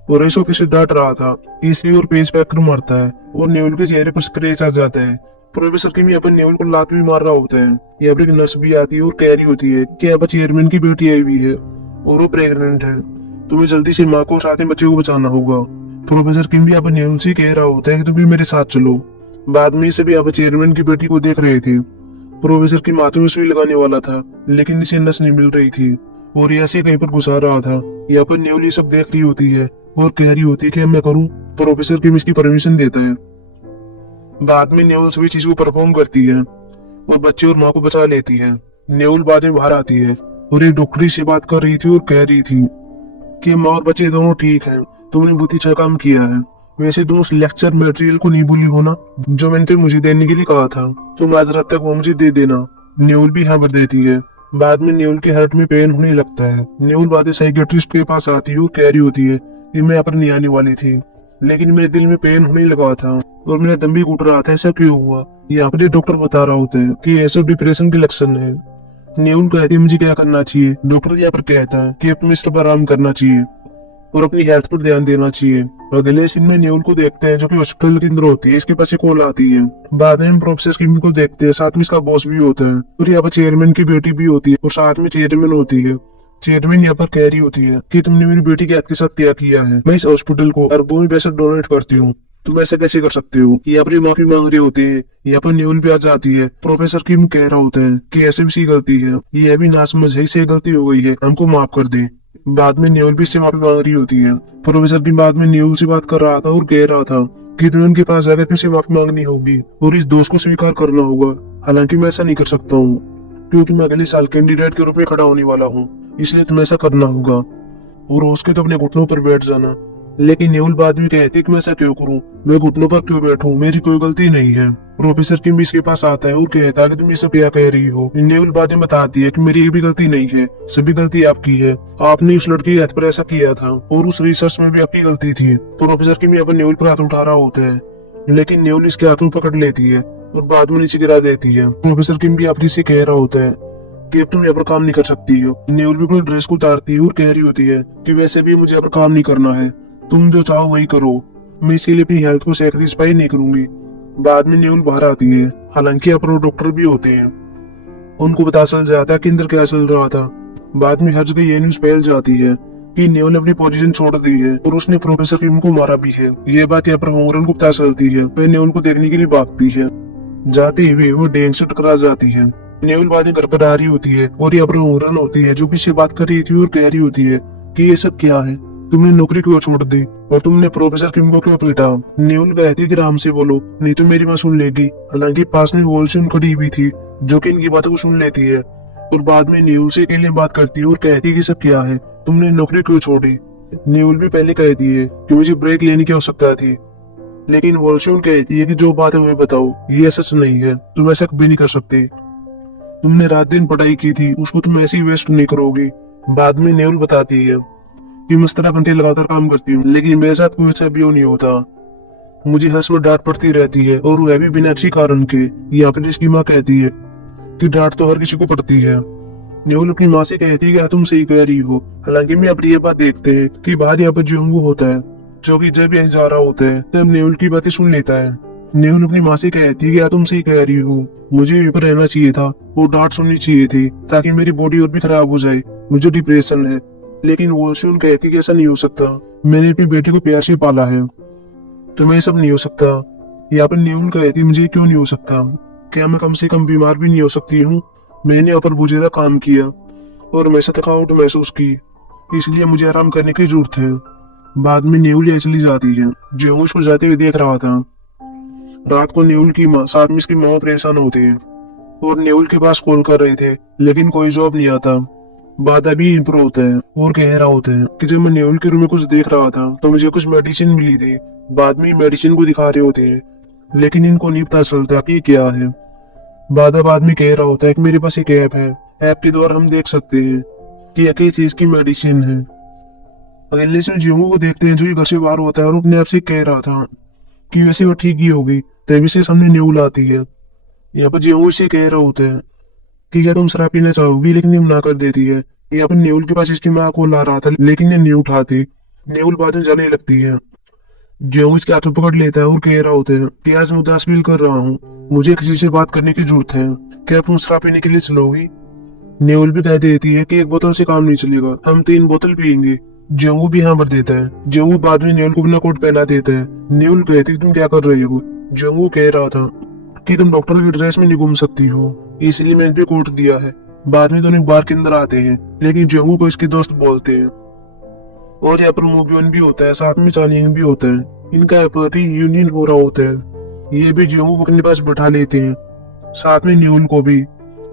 और ऐसो किसे डांट रहा था, इसलिए और पेज पैकर मारता है और न्यूल के चेहरे पर स्क्रैच आ जाता है। प्रोफेसर किम यहाँ पर न्यूल को लात भी मार रहा होता है। यहाँ पर एक नर्स भी आती है और कह रही होती है कि यहाँ पर चेयरमैन की बेटी आई हुई है और वो प्रेग्नेंट है, तुम्हें जल्दी से माँ को और साथ में बच्चे को बचाना होगा। प्रोफेसर किम भी यहाँ पर न्यूल से कह रहा होता है कि तुम भी मेरे साथ चलो। बाद में सभी यहाँ पर चेयरमैन की बेटी को देख रहे थे। प्रोफेसर की माथे में सुई लगाने वाला था, लेकिन इसे नस नहीं मिल रही थी और ऐसे कहीं पर घुसा रहा था। यहाँ पर न्यूल ये सब देख रही होती है और कह रही होती है कि मैं करूँ। प्रोफेसर किम इसकी परमिशन देता है। बाद में न्यूल सभी चीज को परफॉर्म करती है और बच्चे और माँ को बचा लेती है। न्यूल बाद में बाहर आती है और एक डॉक्टरी से बात कर रही थी और कह रही थी कि माँ और बच्चे दोनों ठीक हैं, तुमने बहुत अच्छा काम किया है। वैसे तुम उस लेक्चर मटेरियल को नहीं भूली हो ना, जो मैंने मुझे देने के लिए कहा था, तुम आज रात तक वो मुझे दे देना। न्यूल भी हाँ भर देती है। बाद में न्यूल के हार्ट में पेन होने लगता है। न्यूल बाद में साइकियाट्रिस्ट के पास आती है और कह रही होती है कि मैं यहाँ पर नहीं आने वाली थी, लेकिन मेरे दिल में पेन होने लगा था और मेरा दम भी घुट रहा था, ऐसा क्यों हुआ? यहाँ पर डॉक्टर बता रहा होता है कि ऐसा डिप्रेशन के लक्षण है। न्यूल कहती है मुझे क्या करना चाहिए? डॉक्टर यहाँ पर कहता है कि अपने स्तर पर आराम करना चाहिए और अपनी हेल्थ पर ध्यान देना चाहिए। अगले सीन में न्यूल को देखते हैं जो कि हॉस्पिटल के अंदर होती है। इसके पास एक कॉल आती है। बाद में हम प्रोफेसर किम को देखते हैं, साथ में इसका बॉस भी होता है और यहाँ पर चेयरमैन की बेटी भी होती है और साथ में चेयरमैन होती है। चेयरमैन यहाँ पर कह रही होती है कि तुमने मेरी बेटी के हाथ के साथ क्या किया है? मैं इस हॉस्पिटल को अरबों में पैसा डोनेट करती हूँ, तुम ऐसा कैसे कर सकते हो? यहाँ पर माफी मांग रही होती है। यहाँ पर न्यूल भी आ जाती है। प्रोफेसर किम कह रहा होता है कि ऐसे भी सी गलती है, यह भी नासमझ है, इससे गलती हो गई है, हमको माफ कर दे। बाद में न्यूल भी इससे माफी मांग रही होती है। प्रोफेसर किम बाद में न्यूल से बात कर रहा था और कह रहा था कि तुम्हें उनके पास जाकर फिर से माफी मांगनी होगी और इस दोष को स्वीकार करना होगा। हालांकि मैं ऐसा नहीं कर सकता हूँ क्योंकि मैं अगले साल कैंडिडेट के रूप में खड़ा होने वाला हूँ, इसलिए तुम्हें ऐसा करना होगा और रोज के तो अपने घुटनों पर बैठ जाना। लेकिन न्यूल बाद में कहती कि मैं ऐसा क्यों करूं, मैं घुटनों पर क्यों बैठूं, मेरी कोई गलती नहीं है। प्रोफेसर किम भी इसके पास आता है और कहता है कि तुम ये सब क्या कह रही हो। न्यूल बाद में बताती है कि मेरी भी गलती नहीं है, सभी गलती आपकी है, आपने उस लड़की के हाथ पर ऐसा किया था और उस रिसर्च में भी आपकी गलती थी। प्रोफेसर किम यहाँ पर न्यूल पर हाथ उठा रहा होता है, लेकिन न्यूल इसके हाथों पकड़ लेती है और बाद में नीचे गिरा देती है। प्रोफेसर किम भी अपनी से कह रहा होता है कि अब तुम यहाँ पर काम नहीं कर सकती हो। न्यूल भी अपनी ड्रेस को उतारती है और कह रही होती है कि वैसे भी मुझे यहाँ पर काम नहीं करना है, तुम जो चाहो वही करो, मैं इसके लिए अपनी हेल्थ को सैक्रिफाइस नहीं करूंगी। बाद में न्यूल बाहर आती है। हालांकि यहाँ पर वो डॉक्टर भी होते हैं, उनको पता चल जाता है कि अंदर क्या चल रहा था। बाद में हर जगह ये न्यूज फैल जाती है कि न्यूल ने अपनी पोजीशन छोड़ दी है और उसने प्रोफेसर किम को मारा भी है। ये बात यहाँ पर होंगरन को पता चलती है। वह न्यूल को देखने के लिए भागती है। जाते हुए वो डेंग से टकरा जाती है। न्यूल बाद में घर पर आ रही होती है और यहाँ पर होंगरन होती है जो किससे बात कर रही थी और कह रही होती है कि ये सब क्या है, तुमने नौकरी क्यों छोड़ दी और तुमने प्रोफेसर किम को क्यों पीटा? न्यूल कहती कि आराम से बोलो, नहीं तो मेरी बात सुन लेगी। हालांकि पास में वॉल्सन खड़ी हुई थी जो कि इनकी बातों को सुन लेती है और बाद में न्यूल से अकेले बात करती है और कहती कि सब क्या है, तुमने नौकरी क्यों छोड़ी? न्यूल भी पहले कहती है कि मुझे ब्रेक लेने की आवश्यकता थी, लेकिन वॉल्शून कहती है कि जो बात है वह बताओ, ये सच नहीं है, तुम ऐसा कभी नहीं कर सकते। तुमने रात दिन पढ़ाई की थी, उसको तुम ऐसे ही वेस्ट नहीं करोगी। बाद में न्यूल बताती है कि मैं 17 घंटे लगातार काम करती हूँ, लेकिन मेरे साथ कोई ऐसा भी नहीं होता। मुझे हर समय डांट पड़ती रहती है, और वह भी बिना अच्छी कारण के। यहाँ पर इसकी माँ कहती है कि डांट तो हर किसी को पड़ती है। न्यूल अपनी माँ से कहती है कि हाँ, तुम सही कह रही हो। हालांकि मैं अपनी ये बात देखते हैं कि बाहर यहाँ पर जोंगू होता है, जो कि जब यह जा रहा होता है तब न्यूल की बातें सुन लेता है। न्यूल अपनी माँ से कहती है कि हाँ, तुम सही कह रही हो, मुझे यहीं पर रहना चाहिए था और डांट सुननी चाहिए थी, ताकि मेरी बॉडी और भी खराब हो जाए, मुझे डिप्रेशन है। लेकिन वॉल्शून कहती है कि ऐसा नहीं हो सकता, मैंने अपनी बेटे को प्यार से पाला है, तुम्हें ये सब नहीं हो सकता। यहाँ पर न्यूल कहती है मुझे क्यों नहीं हो सकता, क्या मैं कम से कम बीमार भी नहीं हो सकती हूँ? मैंने यहाँ पर बहुत ज्यादा काम किया और हमेशा थकावट महसूस की, इसलिए मुझे आराम करने की जरूरत है। बाद में न्यूल यहाँ चली जाती है। जो उसको जाते हुए देख रहा था। रात को न्यूल की माँ साथ में इसकी माँ परेशान होती है और न्यूल के पास कॉल कर रहे थे, लेकिन कोई जवाब नहीं आता। बाद अभी इम्प्रूव होता है और कह रहा होता है कि जब मैं न्यूल के रूम में कुछ देख रहा था तो मुझे कुछ मेडिसिन मिली थी। बाद में मेडिसिन को दिखा रहे होते हैं, लेकिन इनको नहीं पता चलता कि ये क्या है। बाद आदमी कह रहा होता है कि मेरे पास एक ऐप है, ऐप के द्वारा हम देख सकते हैं कि यह किस चीज की मेडिसिन है। अगले से जियोंगू को देखते हैं, जो ये घर से बाहर होता है और अपने आप से कह रहा था कि वैसे वो ठीक ही होगी। तभी से सामने न्यूल आती है। यहाँ पर जियोंगू से कह रहा होता है कि क्या तुम शराब पीना चाहोगी, लेकिन ये मना कर देती है। यहाँ पर न्यूल के पास इसकी माँ को ला रहा था, लेकिन ये नहीं उठाती। न्यूल बाद में जाने लगती है। जियोंगू इसके हाथों पकड़ लेता है और कह रहा होता है कि आज मैं उदास फील कर रहा हूँ, मुझे किसी से बात करने की जरूरत है, क्या तुम शराब पीने के लिए चलोगी? न्यूल भी कह देती है कि एक बोतल से काम नहीं चलेगा, हम 3 बोतल पियेंगे। जियोंगू भी हाँ भर देता है। जियोंगू बाद में न्यूल को अपना कोट पहना देता है। न्यूल कहती है तुम क्या कर रही हो? जियोंगू कह रहा था कि तुम डॉक्टर की ड्रेस में नहीं घूम सकती हो, इसलिए मैंने भी कोट दिया है। बाद में दोनों बार के अंदर आते हैं, लेकिन जियोंगू को इसके दोस्त बोलते हैं। और यहाँ पर मोबियन भी होता है, साथ में चानिंग भी होता है। इनका यहाँ पर यूनियन हो रहा होता है। ये भी जियोंगू को अपने पास बैठा लेते हैं, साथ में न्यूल को भी।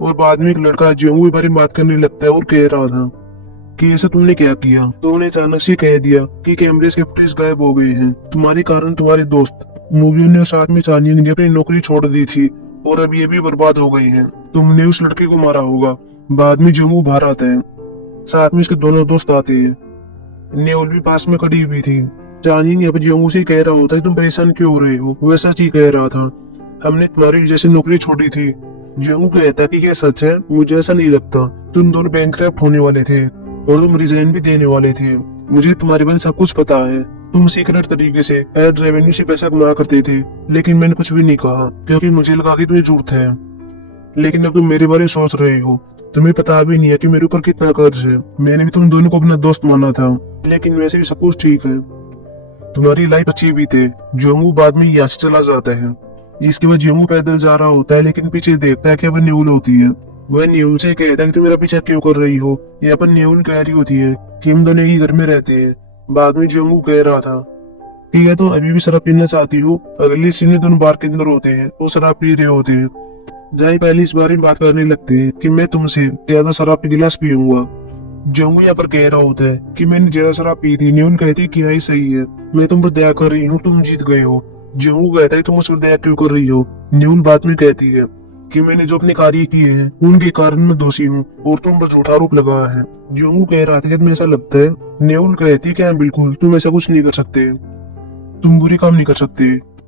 और बाद में एक लड़का जियोंगू के बारे में बात करने लगता है और कह रहा था कि ऐसा तुमने क्या किया? तो उन्हें अचानक से कह दिया कि कैमरे के फुटेज गायब हो गए हैं, तुम्हारे कारण तुम्हारे दोस्त मूवियों ने साथ में चानिंग ने अपनी नौकरी छोड़ दी थी और अब ये भी बर्बाद हो गई हैं। तुमने उस लड़के को मारा होगा। बाद में जियोंगू बाहर आता है, साथ में इसके दोनों दोस्त आते हैं। न्यूल भी पास में खड़ी हुई थी। चानिंग अब जियोंगू से कह रहा होता है तुम परेशान क्यों हो रहे हो? वह सच ही कह रहा था, हमने तुम्हारी वजह से नौकरी छोड़ी थी। जियोंगू कहता है कि क्या सच है? मुझे ऐसा नहीं लगता, तुम दोनों बैंकक्रप्ट होने वाले थे और तुम रिजाइन भी देने वाले थे। मुझे तुम्हारे बारे में सब कुछ पता है। तुम सीक्रेट तरीके से एड रेवेन्यू से पैसा कमा करते थे, लेकिन मैंने कुछ भी नहीं कहा क्योंकि मुझे लगा कि तुम्हें जरूरत है। लेकिन अब तुम मेरे बारे में सोच रहे हो, तुम्हें पता भी नहीं है कि मेरे ऊपर कितना कर्ज है। मैंने भी तुम दोनों को अपना दोस्त माना था, लेकिन वैसे भी सब कुछ ठीक है, तुम्हारी लाइफ अच्छी भी थे। जियोंगू बाद में यहाँ से चला जाता है। इसके बाद जियोंगू पैदल जा रहा होता है, लेकिन पीछे देखता है कि वह न्यूल होती है। वह न्यूल से कहता है कि तुम मेरा पीछा क्यों कर रही हो? यहाँ पर न्यूल कह रही होती है कि हम दोनों ही घर में रहते हैं। बाद में जियोंगू कह रहा था कि क्या तुम अभी भी शराब पीना चाहती हो? अगली सीन में दोनों बार के अंदर होते हैं, वो शराब पी रहे होते हैं। जाई पहले इस बारे में बात करने लगते हैं कि मैं तुमसे ज्यादा शराब की गिलास पीऊंगा। जियोंगू यहाँ पर कह रहा होता है कि मैंने ज्यादा शराब पी थी। न्यूल कहती है कि हाँ सही है, मैं तुम पर दया कर रही हूँ, तुम जीत गए हो। जियोंगू कहता है तुम मुझ पर दया क्यों कर रही हो? न्यूल बाद में कहती है कि मैंने जो अपने कार्य किए हैं उनके कारण मैं दोषी हूँ और तुम पर झूठा आरोप लगाया है। जियोंगू कह रहा था कि तुम्हें ऐसा लगता है? न्यूल कहती है कि हाँ बिल्कुल, तुम ऐसा कुछ नहीं कर सकते, तुम बुरे काम नहीं कर सकते।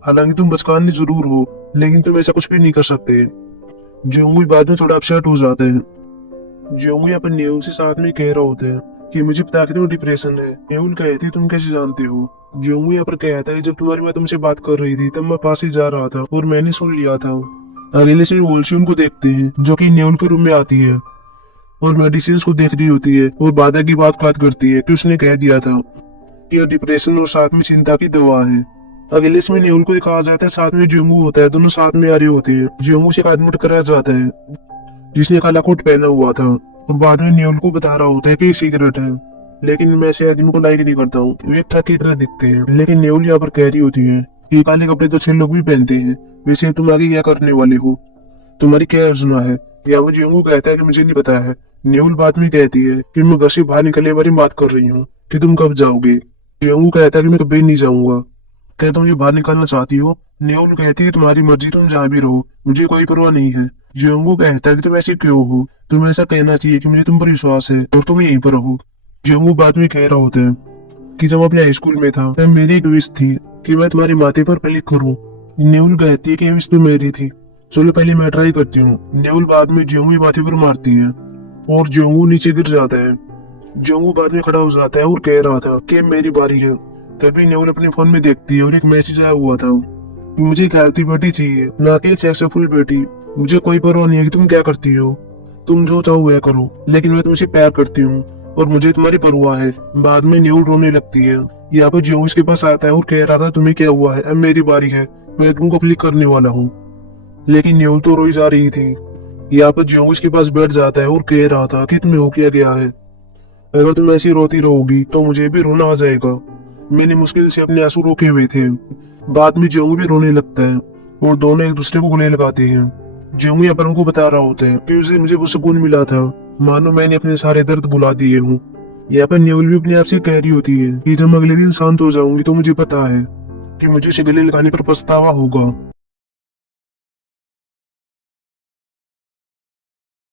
हालांकि तुम बचकाने जरूर हो, लेकिन तुम ऐसा कुछ भी नहीं कर सकते। जियोंगू बाद में थोड़ा अपसेट हो जाता है। जियोंगू यहाँ पर न्यूल से साथ में कह रहा होता है कि मुझे पता है कि तुम्हें डिप्रेशन है। न्यूल कहती है तुम कैसे जानते हो? जियोंगू यहाँ पर कहता है जब तुम्हारी माँ तुमसे बात कर रही थी तब मैं पास ही जा रहा था और मैंने सुन लिया था। अगले से वोल्शून को देखते हैं, जो कि न्यूल के रूम में आती है और मेडिसिन को देख रही होती है और बाधा की बात करती है कि उसने कह दिया था कि यह डिप्रेशन और साथ में चिंता की दवा है। अगले में न्यूल को दिखाया जाता है, साथ में जियोंगू होता है, दोनों साथ में आ रहे होते हैं। जियोंगू से एक आदमी टकराया जाता है जिसने काला कोट पहना हुआ था और बाद में न्यूल को बता रहा होता है कि सिगरेट है, लेकिन मैं ऐसे आदमी को लाइक नहीं करता हूँ, वे ठग की तरह दिखते हैं। लेकिन न्यूल यहाँ पर कह रही होती है कि काले कपड़े तो 6 लोग भी पहनते हैं, वैसे तुम आगे क्या करने वाले हो, तुम्हारी क्या योजना है? या वो जियोंगू कहता है कि मुझे नहीं पता है। न्यूल बाद में कहती है कि मैं घर से बाहर निकलने वाली बात कर रही हूँ, कि तुम कब जाओगे। जियोंगू कहता है कि मैं कभी नहीं जाऊंगा। क्या तुम मुझे बाहर निकालना चाहती हो? न्योल कहती है तुम्हारी मर्जी, तुम जहाँ भी रहो, मुझे कोई परवाह नहीं है। जियोंगू कहता है कि तुम ऐसे क्यों हो, तुम्हें ऐसा कहना चाहिए कि मुझे तुम पर विश्वास है और तुम यहीं पर रहो। जियोंगू बाद में कह रहा होता है कि जब अपने हाई स्कूल में था तब मेरी एक विश थी कि मैं तुम्हारे माथे पर क्लिक करूं। न्यूल कहती है कि ये विश तो मेरी थी, चलो पहले मैं ट्राई करती हूँ। न्यूल बाद में जियोंगू के माथे पर मारती है और जियोंगू नीचे गिर जाता है। जियोंगू बाद में खड़ा हो जाता है और कह रहा था कि मेरी बारी है। तभी न्यूल अपने फोन में देखती है और एक मैसेज आया हुआ था, मुझे एक हेल्थी बेटी चाहिए, ना कि एक सक्सेसफुल बेटी। मुझे कोई परवाह नहीं है कि तुम क्या करती हो, तुम जो चाहो वह करो, लेकिन मैं तुमसे प्यार करती हूँ और मुझे तुम्हारी परवाह है। बाद में न्यूल रोने लगती है। यहाँ पर जियोंगू इसके पास आता है और कह रहा था तुम्हें क्या हुआ है, अब मेरी बारी है, मैं तुमको क्लिक करने वाला हूँ। लेकिन न्यूल तो रोई जा रही थी। यहाँ पर जियोंगू इसके पास बैठ जाता है और कह रहा था कि तुम्हें हो क्या गया है, अगर तुम ऐसी रोती रहोगी तो मुझे भी रोना आ जाएगा। मैंने मुश्किल से अपने आंसू रोके हुए थे। बाद में जियोंगू भी रोने लगता है और दोनों एक दूसरे को गले लगाते हैं। जियोंगू यहाँ पर उनको बता रहा होता है कि उसे मुझे वो सुकून मिला था, मानो मैंने अपने सारे दर्द भुला दिए हूँ। यहाँ पर न्यूल भी अपने आप से कह रही होती है कि जब अगले दिन शांत हो जाऊंगी तो मुझे पता है कि मुझे इसे गले लगाने पर पछतावा होगा।